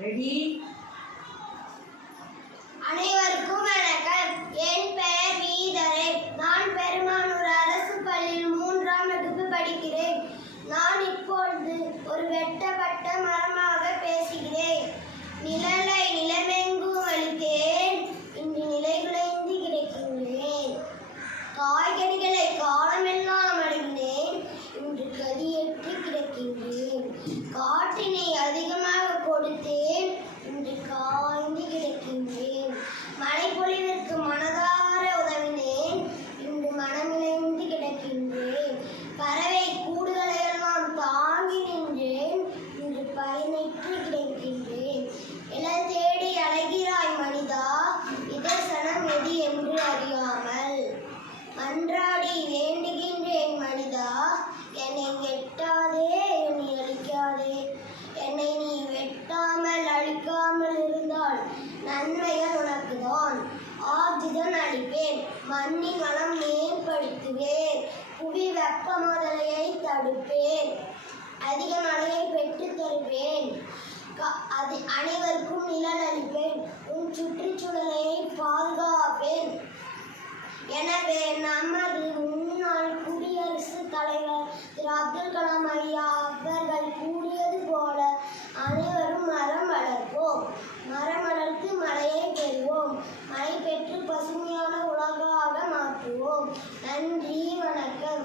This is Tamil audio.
ரெடி? அனைவருக்கும் வணக்கம். என் பெயர் வீதரை. நான் பெருமானூர் அரசு பள்ளியில் 3ஆம் வகுப்பு படிக்கிறேன். நான் இப்பொழுது ஒரு வெட்டப்பட்ட மரமாக பேசுகிறேன். நிழலை நிலமெங்கும் அளித்தேன், இன்று நிலைகுலைந்து கிடக்கின்றேன். காய்கனிகளை காலமெல்லாம் அடைந்தேன், இன்று கதியற்று கிடக்கின்றேன். காற்றினை அதிகமாக கொடுத்தேன், இன்று காய்ந்து கிடக்கின்றேன். மழைப்பொழிவிற்கு மனதார உதவினேன், இன்று மனமிழைந்து கிடக்கின்றேன். பறவை கூடுகளையெல்லாம் தாங்கி நின்றேன், இன்று பயனற்று கிடக்கின்றேன். இழல் தேடி அலைகிறாய் மனிதா, இதசனம் எது என்று அறியாமல். மன்றாடி வேண்டுகின்றேன் மனிதா, என்னை வெட்டாதே, என்னை அழிக்காதே. என்னை நீ வெட்டாமல் அழிக்காமல் இருந்தால் நன்மைகள் உனக்குதான். ஆக்சிஜன் அளிப்பேன், மண்ணின் வளம் மேம்படுத்துவேன், புவி வெப்பமாதலையை தடுப்பேன், அதிக மழையை பெற்றுத் தருவேன், அனைவருக்கும் நிழல் அளிப்பேன், உன் சுற்றுச்சூழலை பாதுகாப்பேன். எனவே நமது முன்னாள் குடியரசுத் தலைவர் திரு அப்துல் கலாம் ஐயா அவர்கள் கூறியது போல அனைவரும் மரம் வளர்ப்போம். மரம் வளர்த்து மழையை பெறுவோம். மழை பெற்று பசுமையான உலகாக மாற்றுவோம். நன்றி, வணக்கம்.